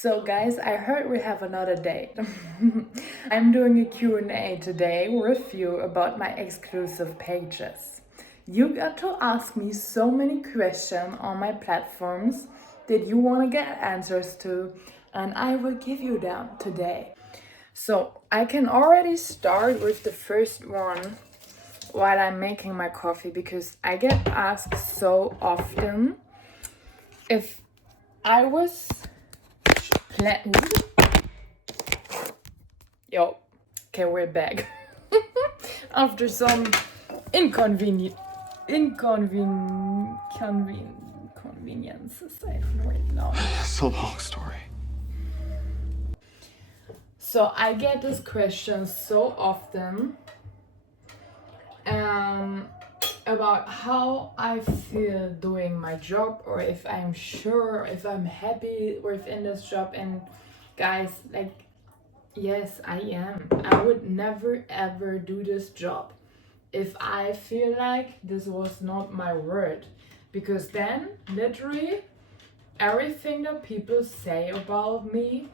So guys, I heard we have another date. I'm doing a Q&A today with you about my exclusive pages. You got to ask me so many questions on my platforms that you want to get answers to, and I will give you them today. So I can already start with the first one while I'm making my coffee because I get asked so often if I was Yo, okay, we're back. After some inconveniences, I don't really know. It's a long story. So I get this question so often about how I feel doing my job, or if I'm sure, if I'm happy within this job. And guys, like, yes, I am. I would never ever do this job if I feel like this was not my word, because then literally everything that people say about me,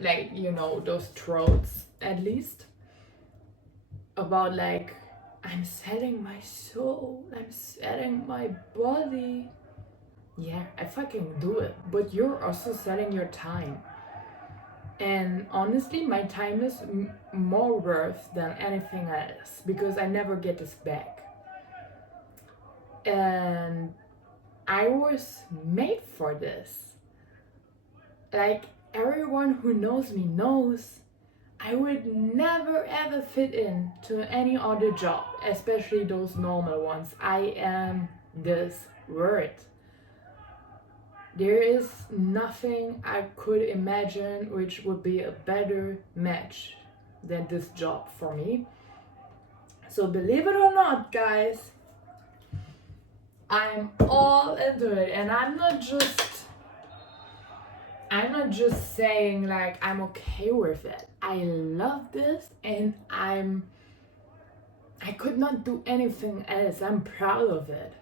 like, those trolls at least, about like I'm selling my soul, I'm selling my body. Yeah, I fucking do it, but you're also selling your time. And honestly, my time is more worth than anything else because I never get this back. And I was made for this. Like, everyone who knows me knows I would never ever fit in to any other job, especially those normal ones. I am this word. There is nothing I could imagine which would be a better match than this job for me. So believe it or not, guys, I'm all into it, and I'm not just saying like I'm okay with it. I love this, and I could not do anything else. I'm proud of it.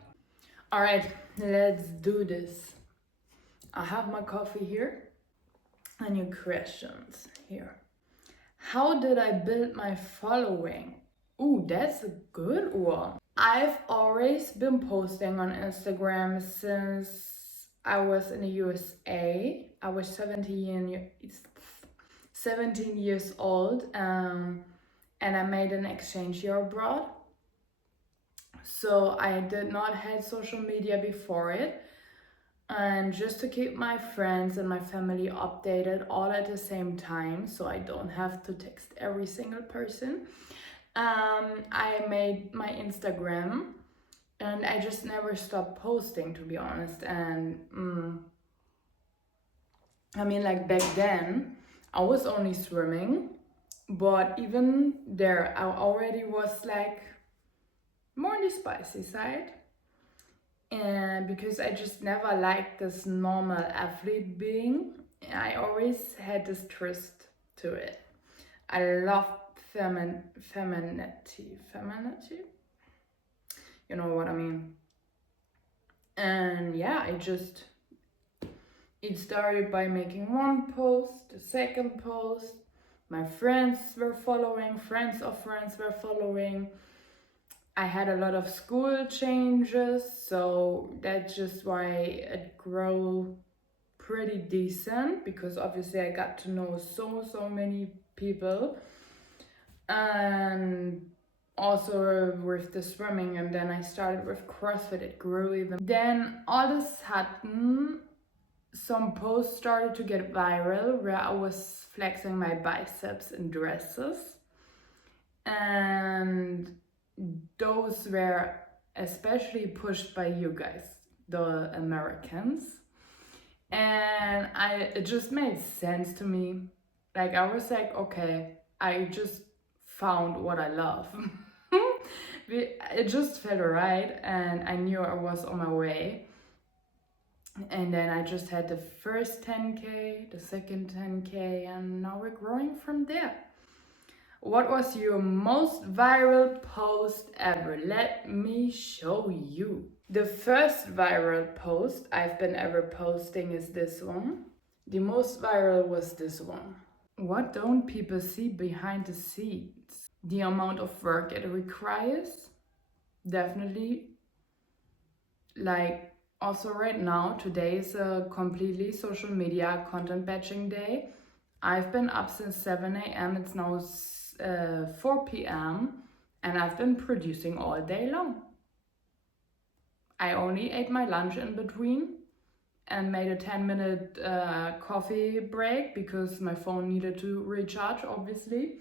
All right, let's do this. I have my coffee here and your questions here. How did I build my following? Ooh, that's a good one. I've always been posting on Instagram since I was in the USA. I was 17 years old, and I made an exchange year abroad. So I did not have social media before it. And just to keep my friends and my family updated all at the same time, so I don't have to text every single person, I made my Instagram, and I just never stopped posting, to be honest. And I mean, like, back then I was only swimming, but even there I already was like more on the spicy side. And because I just never liked this normal athlete being, I always had this twist to it. I love femininity. You know what I mean? And yeah, it started by making one post, the second post. My friends were following, friends of friends were following. I had a lot of school changes, so that's just why it grew pretty decent, because obviously I got to know so many people. And also with the swimming, and then I started with CrossFit, it grew even. Then all of a sudden, some posts started to get viral where I was flexing my biceps in dresses, and those were especially pushed by you guys, the Americans. And it just made sense to me. Like, I was like, okay, I just found what I love. It just felt right, and I knew I was on my way. And then I just had the first 10K, the second 10K, and now we're growing from there. What was your most viral post ever? Let me show you. The first viral post I've been ever posting is this one. The most viral was this one. What don't people see behind the scenes? The amount of work it requires? Definitely. Like, also right now, today is a completely social media content batching day. I've been up since 7 a.m. It's now 4 p.m. and I've been producing all day long. I only ate my lunch in between and made a 10-minute coffee break because my phone needed to recharge, obviously.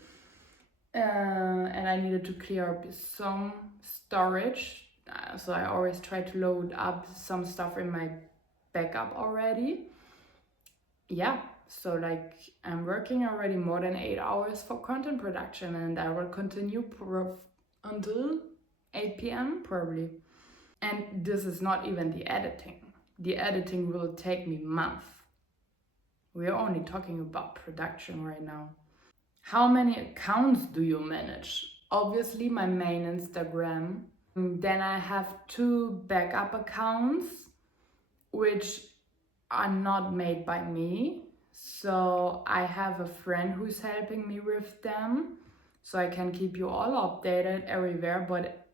And I needed to clear up some storage. So I always try to load up some stuff in my backup already. Yeah, so like I'm working already more than 8 hours for content production, and I will continue until 8 p.m. probably. And this is not even the editing. The editing will take me months. We're only talking about production right now. How many accounts do you manage? Obviously, my main Instagram. Then I have 2 backup accounts, which are not made by me. So I have a friend who's helping me with them. So I can keep you all updated everywhere. But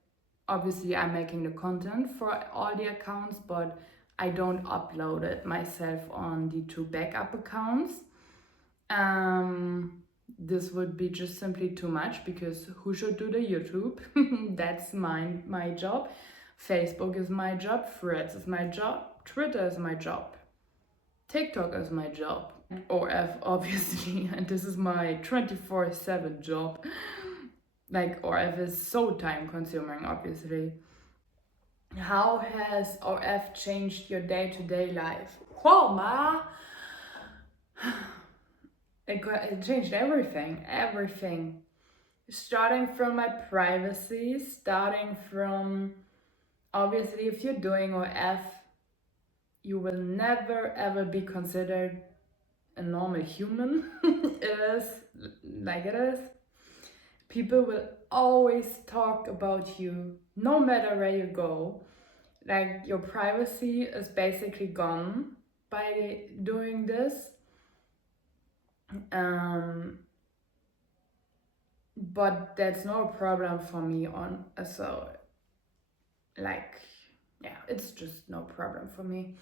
obviously, I'm making the content for all the accounts, but I don't upload it myself on the 2 backup accounts. This would be just simply too much because who should do the YouTube? That's my job. Facebook is my job. Threads is my job. Twitter is my job. TikTok is my job. OF, obviously, and this is my 24/7 job. Like, OF is so time consuming, obviously. How has OF changed your day-to-day life? Whoa, ma! It changed everything. Starting from my privacy, starting from obviously, if you're doing OF, you will never ever be considered a normal human. It is. People will always talk about you no matter where you go. Like, your privacy is basically gone by doing this. But that's no problem for me on so like, yeah, it's just no problem for me.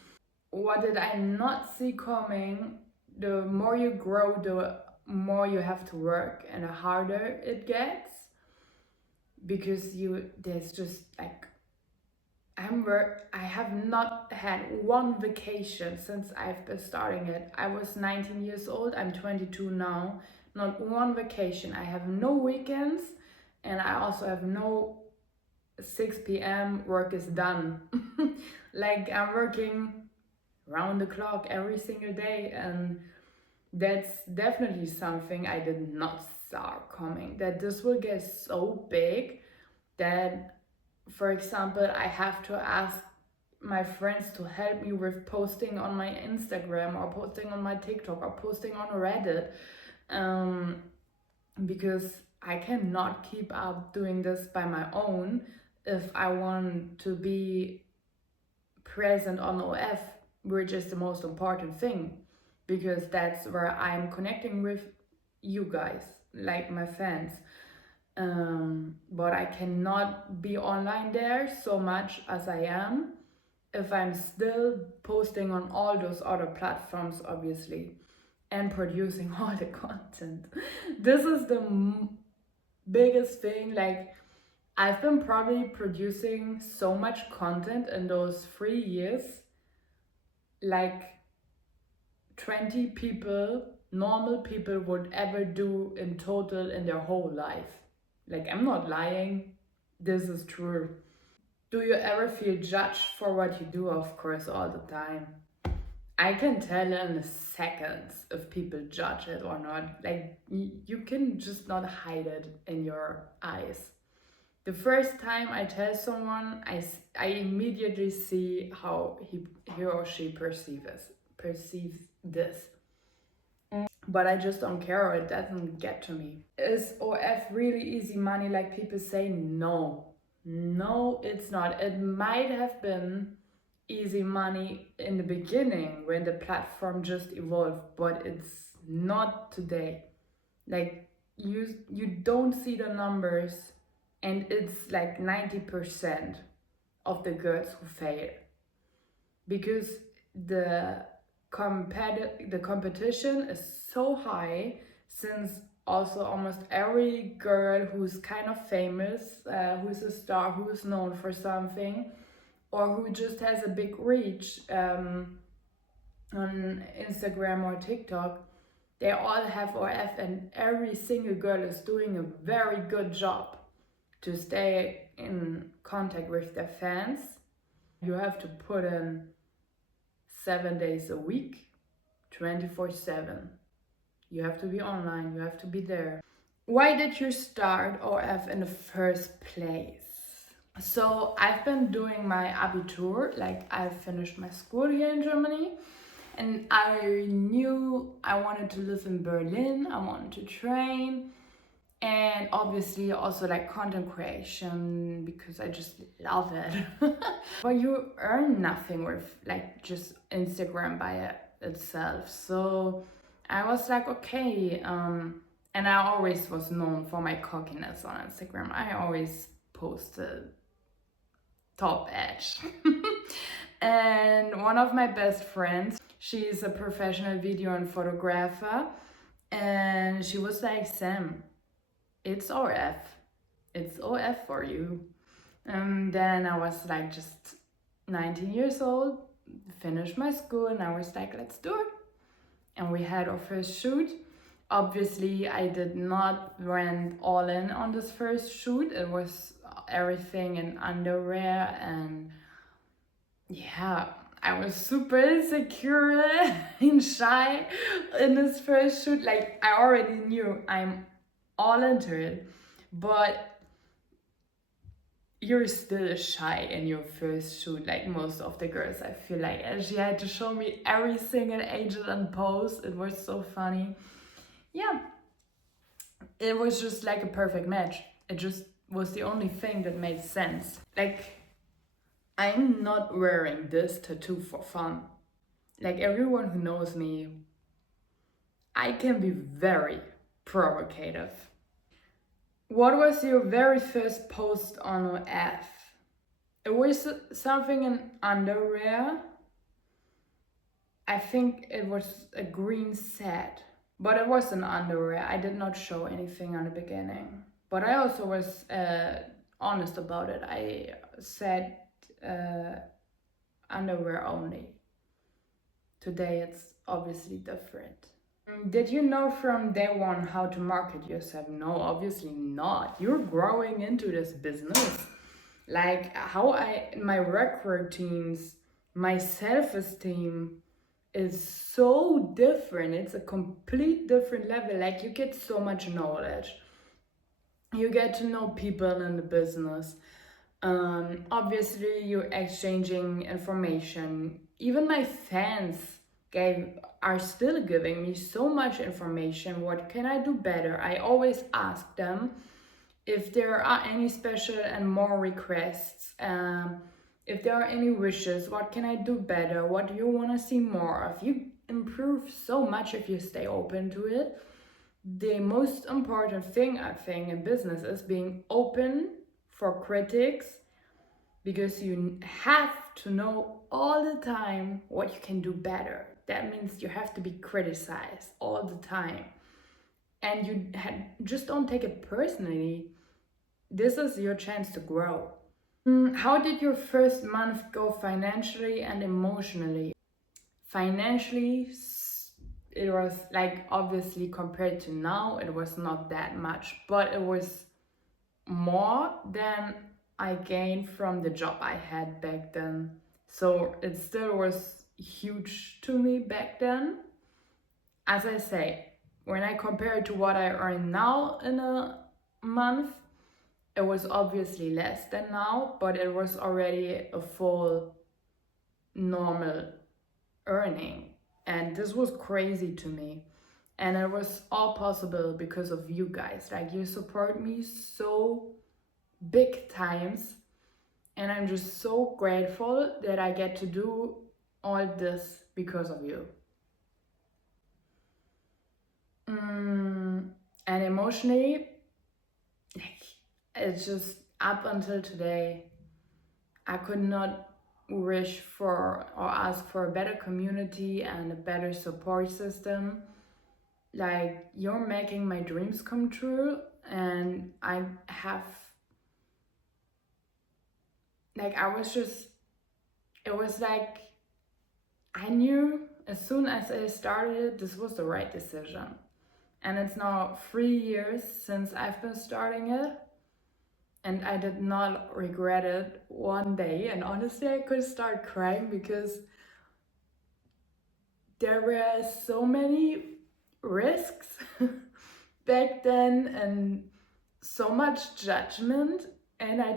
What did I not see coming? The more you grow, the more you have to work and the harder it gets, because there's just like, I have not had one vacation since I've been starting it. I was 19 years old, I'm 22 now. Not one vacation. I have no weekends, and I also have no 6 p.m. work is done. Like, I'm working round the clock every single day, and that's definitely something I did not saw coming. That this will get so big that, for example, I have to ask my friends to help me with posting on my Instagram or posting on my TikTok or posting on Reddit, because I cannot keep up doing this by my own if I want to be present on OF, which is the most important thing, because that's where I'm connecting with you guys, like my fans. But I cannot be online there so much as I am if I'm still posting on all those other platforms, obviously, and producing all the content. This is the biggest thing. Like, I've been probably producing so much content in those 3 years, like 20 people, normal people, would ever do in total in their whole life. Like, I'm not lying, this is true. Do you ever feel judged for what you do? Of course, all the time. I can tell in seconds if people judge it or not. Like, you can just not hide it in your eyes. The first time I tell someone, I immediately see how he or she perceives this. But I just don't care, or it doesn't get to me. Is OF really easy money like people say? No. No, it's not. It might have been easy money in the beginning when the platform just evolved, but it's not today. Like you don't see the numbers, and it's like 90% of the girls who fail because the the competition is so high, since also almost every girl who's kind of famous, who's a star, who's known for something, or who just has a big reach on Instagram or TikTok, they all have OF, and every single girl is doing a very good job to stay in contact with their fans. You have to put in 7 days a week, 24/7. You have to be online, you have to be there. Why did you start OF in the first place? So I've been doing my Abitur, like I've finished my school here in Germany, and I knew I wanted to live in Berlin, I wanted to train, and obviously also like content creation because I just love it. But you earn nothing with like just Instagram by itself. So I was like, okay, and I always was known for my cockiness on Instagram. I always posted top edge. And one of my best friends, she's a professional video and photographer, and she was like, Sam, it's OF. It's OF for you. And then I was like just 19 years old, finished my school, and I was like, let's do it. And we had our first shoot. Obviously, I did not went all in on this first shoot. It was everything in underwear, and yeah, I was super insecure and shy in this first shoot. Like, I already knew I'm all into it, but you're still shy in your first shoot, like most of the girls, I feel like. And she had to show me every single angel and pose. It was so funny. Yeah, it was just like a perfect match. It just was the only thing that made sense. Like, I'm not wearing this tattoo for fun. Like, everyone who knows me, I can be very provocative. What was your very first post on OF? It was something in underwear. I think it was a green set, but it was an underwear. I did not show anything on the beginning, but I also was honest about it. I said underwear only. Today it's obviously different. Did you know from day one how to market yourself? No, obviously not. You're growing into this business. Like my rec routines, my self-esteem is so different. It's a complete different level. Like, you get so much knowledge. You get to know people in the business. Obviously, you're exchanging information. Even my fans are still giving me so much information. What can I do better? I always ask them if there are any special and more requests. If there are any wishes, what can I do better? What do you want to see more of? You improve so much if you stay open to it. The most important thing, I think, in business is being open for critics, because you have to know all the time what you can do better. That means you have to be criticized all the time. And you just don't take it personally. This is your chance to grow. How did your first month go financially and emotionally? Financially, it was like, obviously compared to now, it was not that much, but it was more than I gained from the job I had back then. So it still was huge to me back then. As I say, when I compare it to what I earn now in a month, it was obviously less than now, but it was already a full normal earning. And this was crazy to me. And it was all possible because of you guys. Like, you support me so big times. And I'm just so grateful that I get to do all this because of you. And emotionally, like, it's just up until today, I could not wish for or ask for a better community and a better support system. Like, you're making my dreams come true, and I have, like, I was just, it was like, I knew as soon as I started it, this was the right decision. And it's now 3 years since I've been starting it, and I did not regret it one day. And honestly, I could start crying because there were so many risks back then and so much judgment, and I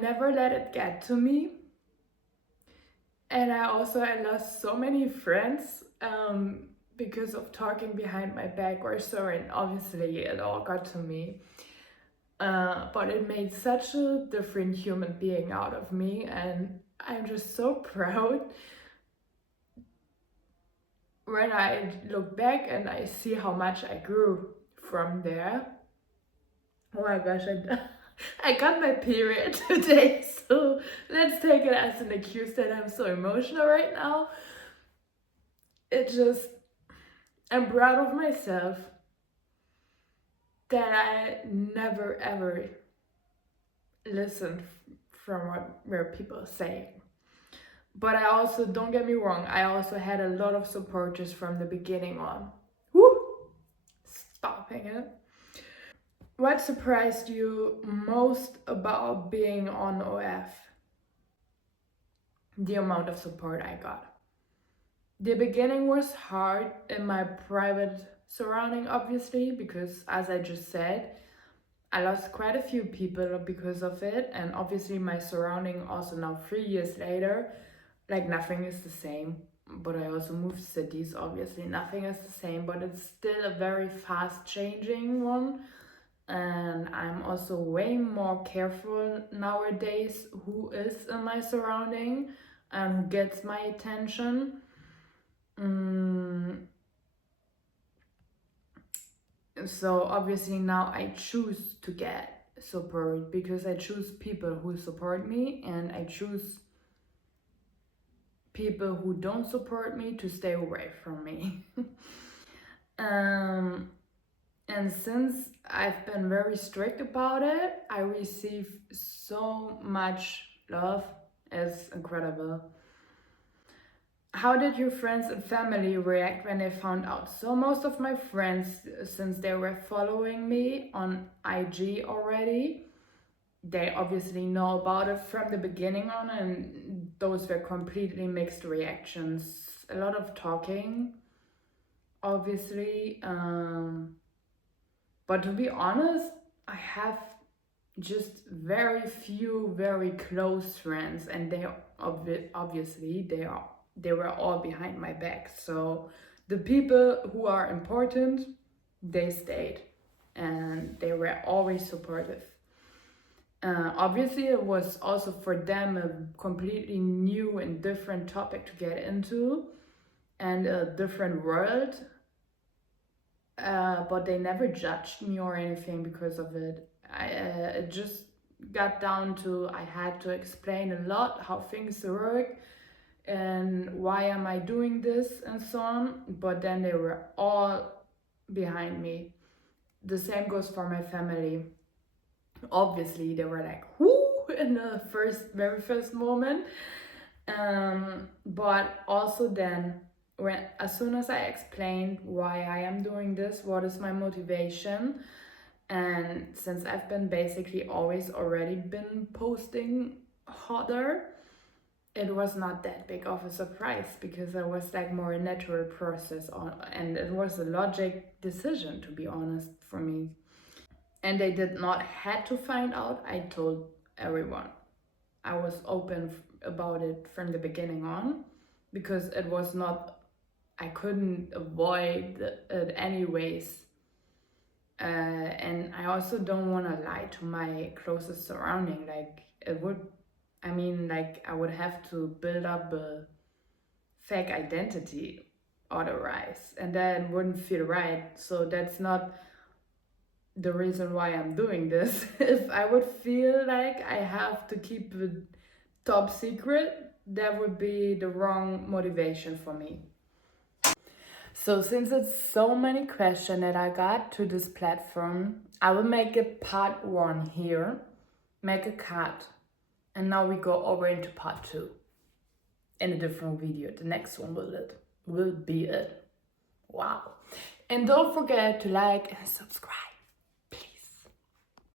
never let it get to me. And I lost so many friends because of talking behind my back or so, and obviously it all got to me. But it made such a different human being out of me, and I'm just so proud when I look back and I see how much I grew from there. Oh my gosh, I got my period today, so let's take it as an excuse that I'm so emotional right now. It just, I'm proud of myself that I never ever listened from what were people saying. But I also, don't get me wrong, I also had a lot of support just from the beginning on. Woo! Stopping it. What surprised you most about being on OF? The amount of support I got. The beginning was hard in my private surrounding, obviously, because as I just said, I lost quite a few people because of it, and obviously my surrounding also now 3 years later, like nothing is the same. But I also moved cities, obviously nothing is the same, but it's still a very fast changing one. And I'm also way more careful nowadays who is in my surrounding and who gets my attention. So obviously now I choose to get support because I choose people who support me, and I choose people who don't support me to stay away from me. And since I've been very strict about it, I receive so much love. It's incredible. How did your friends and family react when they found out? So most of my friends, since they were following me on IG already, they obviously know about it from the beginning on, and those were completely mixed reactions. A lot of talking, obviously. But to be honest, I have just very few very close friends, and they obviously they were all behind my back. So the people who are important, they stayed, and they were always supportive. Obviously, it was also for them a completely new and different topic to get into, and a different world. But they never judged me or anything because of it. It just got down to I had to explain a lot how things work and why am I doing this and so on. But then they were all behind me. The same goes for my family. Obviously, they were like, "Whoo!" in the very first moment. But also then, when as soon as I explained why I am doing this, what is my motivation, and since I've been basically always already been posting hotter, it was not that big of a surprise because it was like more a natural process and it was a logic decision, to be honest, for me. And they did not had to find out. I told everyone. I was open about it from the beginning on because it was not, I couldn't avoid it anyways. And I also don't want to lie to my closest surrounding. Like it would, I mean, like I would have to build up a fake identity otherwise, and that wouldn't feel right. So that's not the reason why I'm doing this. If I would feel like I have to keep it top secret, that would be the wrong motivation for me. So since it's so many questions that I got to this platform, I will make a part 1 here, make a cut, and now we go over into part 2 in a different video. The next one will be it. Wow. And don't forget to like and subscribe.